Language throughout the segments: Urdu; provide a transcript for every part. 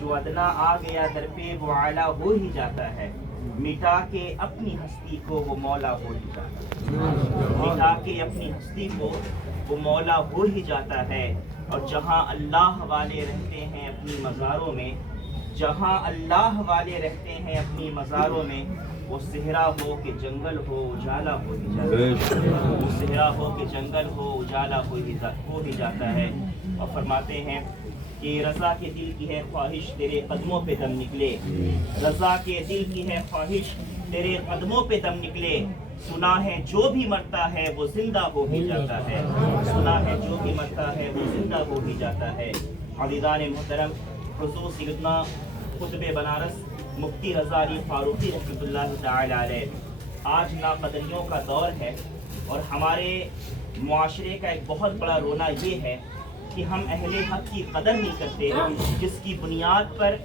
جو ادنا آ گیا در پہ وہ اعلیٰ ہو ہی جاتا ہے، مٹا کے اپنی ہستی کو وہ مولا ہو ہی جاتا ہے، مٹا کے اپنی ہستی کو وہ مولا ہو ہی جاتا ہے۔ اور جہاں اللہ والے رہتے ہیں اپنی مزاروں میں، جہاں اللہ والے رہتے ہیں اپنی مزاروں میں، وہ صحرا ہو کہ جنگل ہو اجالا ہو ہی جاتا ہے، وہ صحرا ہو کہ جنگل ہو اجالا ہو ہی جاتا ہے۔ اور فرماتے ہیں کہ رضا کے دل کی ہے خواہش تیرے قدموں پہ دم نکلے، رضا کے دل کی ہے خواہش تیرے قدموں پہ دم نکلے، سنا ہے جو بھی مرتا ہے وہ زندہ ہو ہی جاتا ہے، سنا ہے جو بھی مرتا ہے وہ زندہ ہو ہی جاتا ہے۔ عزیزان محترم، حضور سیدنا قطب بنارس مفتی رضا علی فاروقی رحمۃ اللہ تعالی علیہ، آج ناقدریوں کا دور ہے، اور ہمارے معاشرے کا ایک بہت بڑا رونا یہ ہے کہ ہم اہل حق کی قدر نہیں کرتے، جس کی بنیاد پر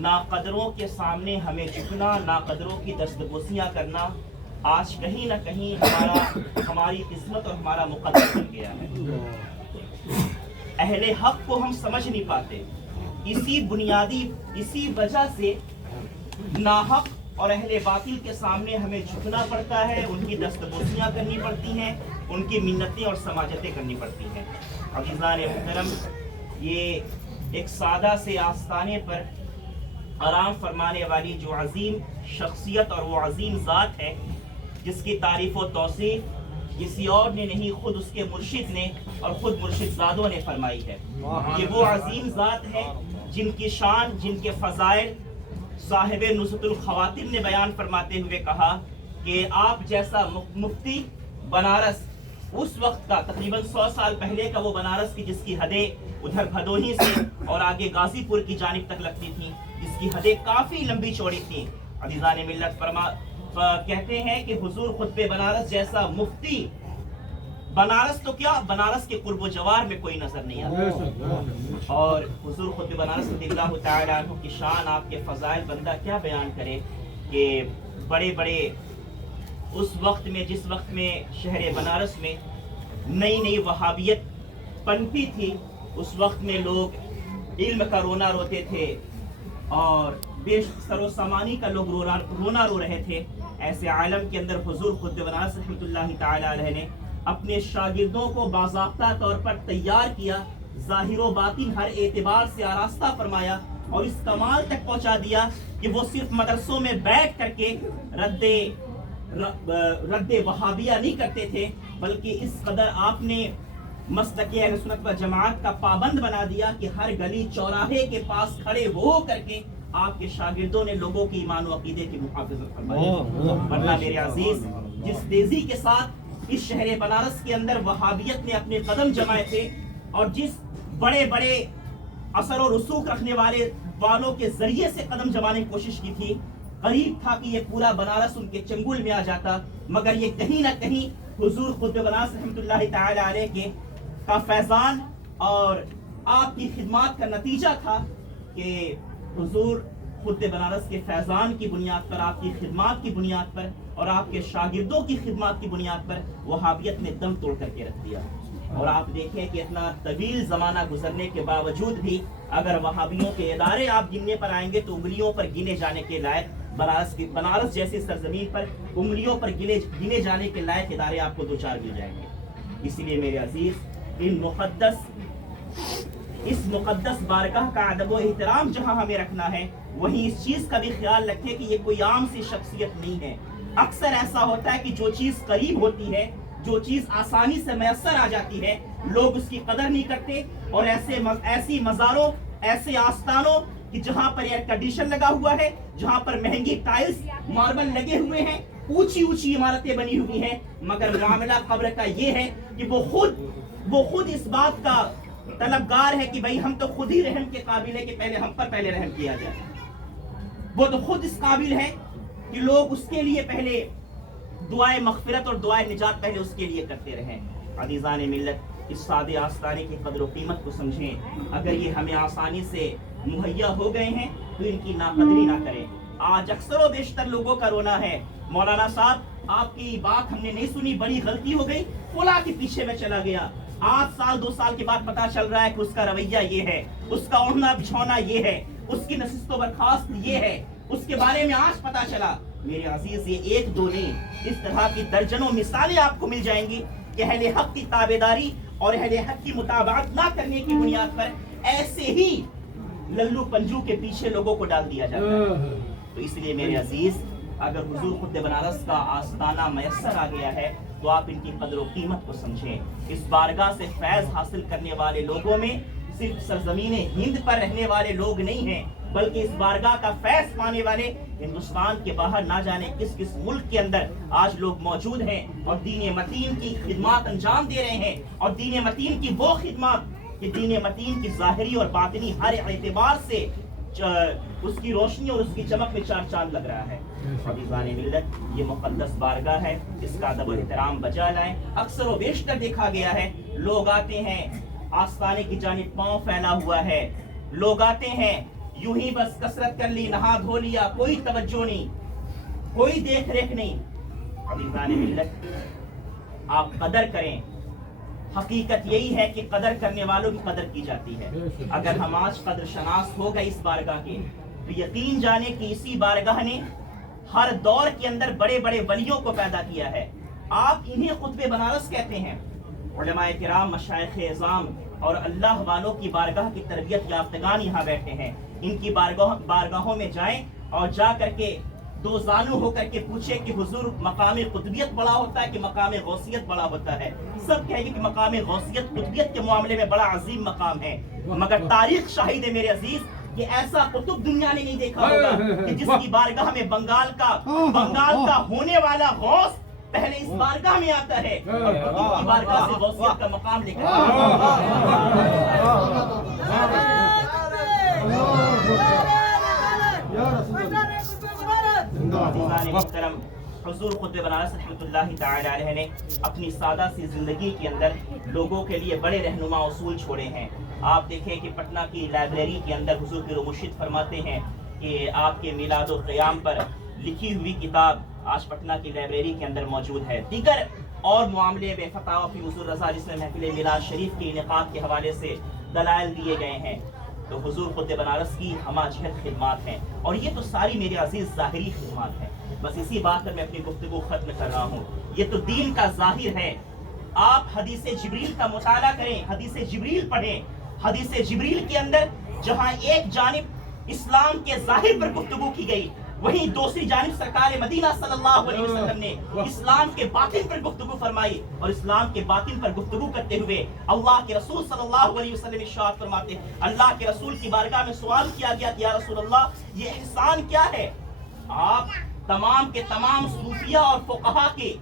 ناقدروں کے سامنے ہمیں جھکنا، ناقدروں کی دستبوسیاں کرنا آج کہیں نہ کہیں ہماری قسمت اور ہمارا مقدر بن گیا ہے۔ اہل حق کو ہم سمجھ نہیں پاتے، اسی وجہ سے ناحق اور اہل باطل کے سامنے ہمیں جھکنا پڑتا ہے، ان کی دستبوسیاں کرنی پڑتی ہیں، ان کی منتیں اور سماجتیں کرنی پڑتی ہیں۔ عزیزان محترم، یہ ایک سادہ سے آستانے پر آرام فرمانے والی جو عظیم شخصیت اور وہ عظیم ذات ہے، جس کی تعریف و توصیف کسی اور نے نہیں، خود اس کے مرشد نے اور خود مرشد زادوں نے فرمائی ہے۔ یہ وہ عظیم ذات ہے جن کی شان، جن کے فضائل صاحب نزہۃ الخواطر نے بیان فرماتے ہوئے کہا کہ آپ جیسا مفتی بنارس اس وقت کا تقریباً 100 سال پہلے کا وہ بنارس کی جس کی حدیں ادھر بھدوہی سے اور آگے غازی پور کی جانب تک لگتی تھیں، جس کی حدیں کافی لمبی چوڑی تھیں۔ عزیزان ملت کہتے ہیں کہ حضور خطب بنارس جیسا مفتی بنارس تو کیا، بنارس کے قرب و جوار میں کوئی نظر نہیں آتا۔ اور حضور خطب بنارس رضی اللہ تعالیٰ عنہ کی شان، آپ کے فضائل بندہ کیا بیان کرے کہ بڑے بڑے اس وقت میں، جس وقت میں شہر بنارس میں نئی وہابیت پنپی تھی، اس وقت میں لوگ علم کا رونا روتے تھے اور بے سر و سامانی کا لوگ رونا رو رہے تھے۔ ایسے عالم کے اندر حضور خطب بنارس رحمۃ اللہ تعالی علیہ نے اپنے شاگردوں کو باضابطہ طور پر تیار کیا، ظاہر و باطن ہر اعتبار سے آراستہ فرمایا، اور اس کمال تک پہنچا دیا کہ وہ صرف مدرسوں میں بیٹھ کر کے رد وہابیہ نہیں کرتے تھے، بلکہ اس قدر آپ نے مسلک اہل سنت و جماعت کا پابند بنا دیا کہ ہر گلی چوراہے کے پاس کھڑے ہو کر کے آپ کے شاگردوں نے لوگوں کی ایمان و عقیدے کی محافظت فرمائی۔ ورنہ میرے عزیز، جس تیزی کے ساتھ اس شہر بنارس کے اندر وہابیت نے اپنے قدم جمائے تھے، اور جس بڑے بڑے اثر و رسوخ رکھنے والوں کے ذریعے سے قدم جمانے کی کوشش کی تھی، قریب تھا کہ یہ پورا بنارس ان کے چنگل میں آ جاتا، مگر یہ کہیں نہ کہیں حضور خطب بنارس رحمۃ اللہ تعالی علیہ کا فیضان اور آپ کی خدمات کا نتیجہ تھا کہ حضور خطب بنارس کے فیضان کی بنیاد پر، آپ کی خدمات کی بنیاد پر اور آپ کے شاگردوں کی خدمات کی بنیاد پر وہابیت نے دم توڑ کر کے رکھ دیا۔ اور آپ دیکھیں کہ اتنا طویل زمانہ گزرنے کے باوجود بھی اگر وہابیوں کے ادارے آپ گننے پر آئیں گے تو انگلیوں پر گنے جانے کے لائق بنارس جیسی سرزمین پر انگلیوں پر گنے جانے کے لائق ادارے آپ کو دو چار مل جائیں گے۔ اسی لیے میرے عزیز، اس مقدس بارگاہ کا ادب و احترام جہاں ہمیں رکھنا ہے، وہیں اس چیز کا بھی خیال رکھیں کہ یہ کوئی عام سی شخصیت نہیں ہے۔ اکثر ایسا ہوتا ہے کہ جو چیز قریب ہوتی ہے، جو چیز آسانی سے میسر آ جاتی ہے، لوگ اس کی قدر نہیں کرتے، اور ایسی مزاروں، ایسے آستانوں کہ جہاں پر ایئر کنڈیشن لگا ہوا ہے، جہاں پر مہنگی ٹائلز، ماربل لگے ہوئے ہیں، اونچی عمارتیں بنی ہوئی ہیں، مگر معاملہ قبر کا یہ ہے کہ وہ خود اس بات کا طلبگار ہے کہ بھئی ہم تو خود ہی رحم کے قابل ہے کہ پہلے ہم پر پہلے رحم کیا جائے۔ وہ تو خود اس قابل ہے کہ لوگ اس کے لیے پہلے دعائے مغفرت اور دعائے نجات پہلے اس کے لیے کرتے رہیں۔ عزیزان ملت، اس سادے آستانے کی قدر و قیمت کو سمجھیں۔ اگر یہ ہمیں آسانی سے مہیا ہو گئے ہیں تو ان کی ناقدری نہ کریں۔ آج اکثر و بیشتر لوگوں کا رونا ہے، مولانا صاحب آپ کی بات ہم نے نہیں سنی، بڑی غلطی ہو گئی، فلاں کے پیچھے میں چلا گیا۔ 8 سال 2 سال کے بعد پتا چل رہا ہے کہ اس کا رویہ یہ ہے، اس کا اوڑھنا بچھونا یہ ہے، اس کی نشست و برخاست یہ ہے، اس کے بارے میں آج پتا چلا۔ میرے عزیز یہ ایک دو نہیں، اس طرح کی درجنوں مثالیں آپ کو مل جائیں گی کہ اہل حق کی تابعداری اور اہل حق کی مطابقت نہ کرنے کی بنیاد پر ایسے ہی للو پنجو کے پیچھے لوگوں کو ڈال دیا جاتا ہے۔ تو اس لیے میرے عزیز اگر حضور خود بنارس کا آستانہ میسر آ گیا ہے تو آپ ان کی قدر و قیمت کو سمجھیں۔ اس بارگاہ سے فیض حاصل کرنے والے لوگوں میں صرف سرزمین ہند پر رہنے والے لوگ نہیں ہیں، بلکہ اس بارگاہ کا فیض پانے والے ہندوستان کے باہر نہ جانے کس کس ملک کے اندر آج لوگ موجود ہیں اور دین متین کی خدمات انجام دے رہے ہیں، اور دین متین کی وہ خدمات کہ دین متین کی ظاہری اور باطنی ہر اعتبار سے اس کی روشنی اور اس کی چمک میں چار چاند لگ رہا ہے۔ عزیزان ملت، یہ مقدس بارگاہ ہے، اس کا ادب و احترام بجا لائیں۔ اکثر و بیشتر دیکھا گیا ہے لوگ آتے ہیں آستانے کی جانب پاؤں پھیلا ہوا ہے، لوگ آتے ہیں یوں ہی بس کسرت کر لی، نہا دھو لیا، کوئی توجہ نہیں، کوئی دیکھ ریکھ نہیں۔ عزیزان ملت، آپ قدر کریں، حقیقت یہی ہے کہ قدر کرنے والوں کی قدر کی جاتی ہے۔ اگر ہم آج قدر شناس ہو گئے اس بارگاہ کے تو یقین جانے کہ اسی بارگاہ نے ہر دور کے اندر بڑے بڑے ولیوں کو پیدا کیا ہے۔ آپ انہیں قطب بنارس کہتے ہیں۔ علماء کرام، مشائخ اعظام اور اللہ والوں کی بارگاہ کی تربیت یافتگان یہاں بیٹھے ہیں۔ ان کی بارگاہوں میں جائیں اور جا کر کے دو زانو ہو کر کے پوچھے کہ حضور مقام قطبیت بڑا ہوتا ہے کہ مقام غوثیت بڑا ہوتا ہے؟ سب کہیں گے کہ مقام غوثیت قطبیت کے معاملے میں بڑا عظیم مقام ہے، مگر تاریخ شاہد ہے میرے عزیز کہ ایسا قطب دنیا نے نہیں دیکھا ہوگا کہ جس کی بارگاہ میں بنگال کا ہونے والا غوث پہلے اس بارگاہ میں آتا ہے اور قطب کی بارگاہ سے غوثیت کا مقام لے کر محترم حضور خود بنارس رحمۃ اللہ تعالی علیہ نے اپنی سادہ سی زندگی کے اندر لوگوں کے لیے بڑے رہنما اصول چھوڑے ہیں۔ آپ دیکھیں کہ پٹنہ کی لائبریری کے اندر حضور کے مرشد فرماتے ہیں کہ آپ کے میلاد و قیام پر لکھی ہوئی کتاب آج پٹنہ کی لائبریری کے اندر موجود ہے۔ دیگر اور معاملے میں فتاوی فی حضور رضا جس میں محفل میلاد شریف کے انعقاد کے حوالے سے دلائل دیے گئے ہیں، تو حضور خود بنارس کی ہمہ جہت خدمات ہیں، اور یہ تو ساری میرے عزیز ظاہری خدمات ہیں۔ بس اسی بات پر میں اپنی گفتگو ختم کر رہا ہوں۔ یہ تو دین کا ظاہر ہے۔ آپ حدیث جبریل کا مطالعہ کریں، حدیث جبریل پڑھیں۔ حدیث جبریل کے اندر جہاں ایک جانب اسلام کے ظاہر پر گفتگو کی گئی، وہیں دوسری جانب سرکار مدینہ صلی اللہ علیہ وسلم نے اسلام کے باطن پر گفتگو فرمائی، اور اسلام کے باطن پر گفتگو کرتے ہوئے اللہ کے رسول صلی اللہ علیہ وسلم ارشاد فرماتے ہیں، اللہ کے رسول کی بارگاہ میں سوال کیا گیا کہ یا رسول اللہ یہ احسان کیا ہے؟ آپ تمام کے تمام صوفیہ اور فقہا کے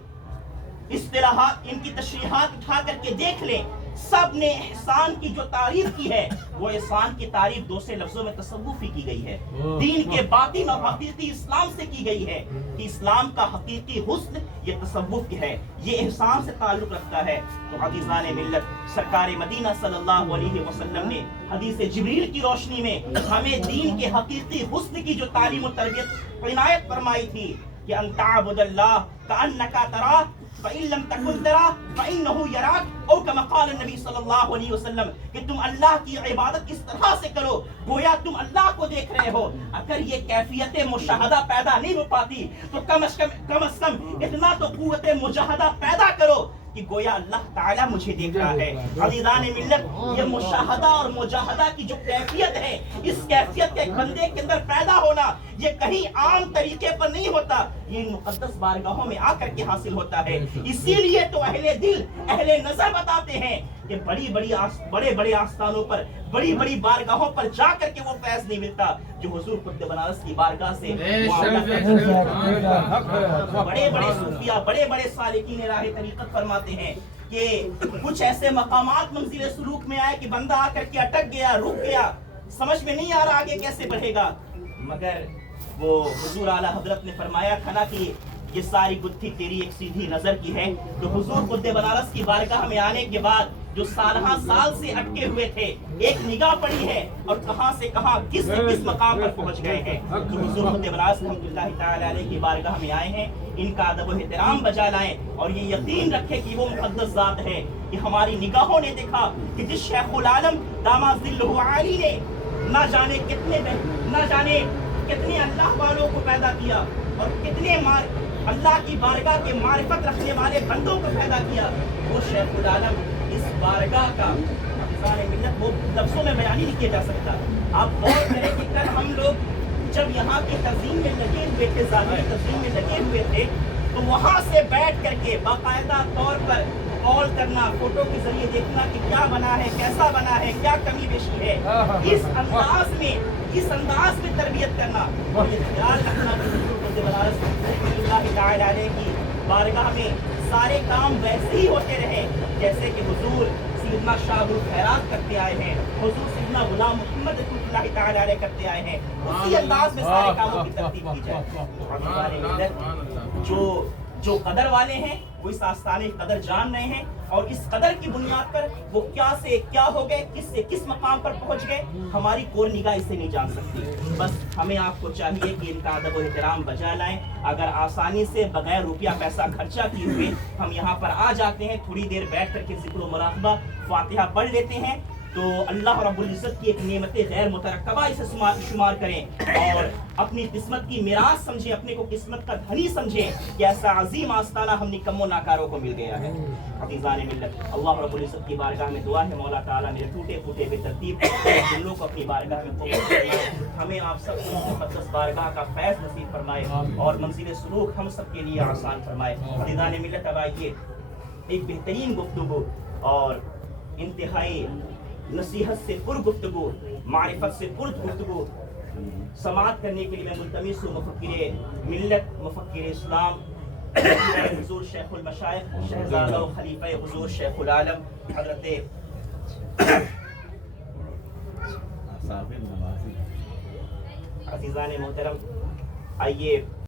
اصطلاحات، ان کی تشریحات اٹھا کر کے دیکھ لیں، سب نے احسان کی جو تعریف کی ہے وہ احسان کی تعریف دو سے لفظوں میں تصوف ہی کی گئی ہے، دین کے باطن اور حقیقی اسلام سے کی گئی ہے کہ اسلام کا حقیقی حسن یہ تصوف ہے، یہ احسان سے تعلق رکھتا ہے۔ تو عزیزان ملت، سرکار مدینہ صلی اللہ علیہ وسلم نے حدیث جبریل کی روشنی میں ہمیں دین کے حقیقی حسن کی جو تعلیم و تربیت عنایت فرمائی تھی کہ ان تعبد اللہ کأنک تراہ فإن لم تكن تراه فإنه يراك، او كما قال النبی صلی اللہ علیہ وسلم کہ تم اللہ کی عبادت اس طرح سے کرو گویا تم اللہ کو دیکھ رہے ہو۔ اگر یہ کیفیت مشاہدہ پیدا نہیں ہو پاتی تو کم از کم اتنا تو قوت مجاہدہ پیدا کرو کہ گویا اللہ تعالیٰ مجھے دیکھ رہا ہے۔ عزیزان ملت، یہ مشاہدہ اور مجاہدہ کی جو کیفیت ہے، اس کیفیت کے ایک بندے کے اندر پیدا ہونا یہ کہیں عام طریقے پر نہیں ہوتا، یہ ان مقدس بارگاہوں میں آ کر کے حاصل ہوتا ہے۔ اسی لیے تو اہل دل، اہل نظر بتاتے ہیں کہ بڑے بڑے آستانوں پر، بڑی بڑی بارگاہوں پر جا کر کے وہ فیض نہیں ملتا جو حضور خود بنارس کی بارگاہ سے بڑے بڑے صوفیہ، بڑے بڑے سالکین راہ طریقت فرماتے ہیں کہ کچھ ایسے مقامات منزل سلوک میں آئے کہ بندہ آ کر کے اٹک گیا، رک گیا، سمجھ میں نہیں آ رہا آگے کیسے بڑھے گا، مگر وہ حضور اعلیٰ حضرت نے فرمایا تھا نا کہ یہ ساری گتھی تیری ایک سیدھی نظر کی ہے۔ تو حضور خود بنارس کی بارگاہ میں آنے کے بعد جو سالہ سال سے اٹکے ہوئے تھے، ایک نگاہ پڑی ہے اور کہاں سے کہاں کس سے کس مقام پر پہنچ گئے ہیں۔ تو حضور خود بنارس رحمۃ اللہ تعالی علیہ کی بارگاہ میں آئے ہیں، ان کا ادب و احترام بجا لائیں اور یہ یقین رکھے کہ وہ مقدس ذات ہے کہ ہماری نگاہوں نے دیکھا کہ جس شیخ العالم داماد ظلہ عالی نے نہ جانے کتنے اللہ والوں کو پیدا کیا اور کتنے اللہ کی بارگاہ کے معرفت رکھنے والے بندوں کو پیدا کیا. وہ شیخ العالم اس بارگاہ کا ملت وہ لفظوں میں بیان نہیں کیا جا سکتا. آپ غور کریں کہ کل ہم لوگ جب یہاں کی تنظیم میں لگے ہوئے تھے, ظاہری تنظیم میں لگے ہوئے تھے, تو وہاں سے بیٹھ کر کے باقاعدہ طور پر کال کرنا, فوٹو کے ذریعے دیکھنا کہ کیا بنا ہے, کیسا بنا ہے, کیا کمی بیشی ہے, اس انداز میں تربیت کرنا اور یہ خیال رکھنا کہ اللہ تعالی علیہ کی بارگاہ میں سارے کام ویسے ہی ہوتے رہے جیسے کہ حضور سیدنا شاہ خیرات کرتے آئے ہیں, حضور سیدنا غلام محمد اللہ تعالی علیہ کرتے آئے ہیں, اسی انداز میں سارے کاموں کی ترتیب کی جائے. جو قدر والے ہیں وہ اس آستانے قدر جان رہے ہیں, اور اس قدر کی بنیاد پر وہ کیا سے کیا ہو گئے, کس سے کس مقام پر پہنچ گئے, ہماری کوئی نگاہ اسے نہیں جان سکتی. بس ہمیں آپ کو چاہیے کہ ان کا ادب و احترام بجا لائیں. اگر آسانی سے بغیر روپیہ پیسہ خرچہ کیے ہوئے ہم یہاں پر آ جاتے ہیں, تھوڑی دیر بیٹھ کر کے ذکر و مراقبہ فاتحہ پڑھ لیتے ہیں, تو اللہ رب العزت کی ایک نعمت غیر مترکبہ اسے شمار کریں اور اپنی قسمت کی میراث سمجھیں, اپنے کو قسمت کا دھنی سمجھیں کہ ایسا عظیم آستانہ ہم نکموں ناکاروں کو مل گیا ہے. عزیزان ملت, اللہ رب العزت کی بارگاہ میں دعا ہے مولا تعالیٰ میرے ٹوٹے پھوٹے بے ترتیب دلوں کو اپنی بارگاہ میں قبول فرمائے, ہمیں آپ سب کو مقدس بارگاہ کا فیض نصیب فرمائے اور منزل سلوک ہم سب کے لیے آسان فرمائے. عزیزان ملت, اب آئیے ایک بہترین گفتگو اور انتہائی نصیحت سے پر گفتگو, معرفت سے پر گفتگو سماعت کرنے کے لیے میں ملتمس ہوں مفکر ملت, مفکر اسلام, حضور شیخ المشائخ, شہزادہ و خلیفہ حضور شیخ العالم حضرت عزیزان محترم. آئیے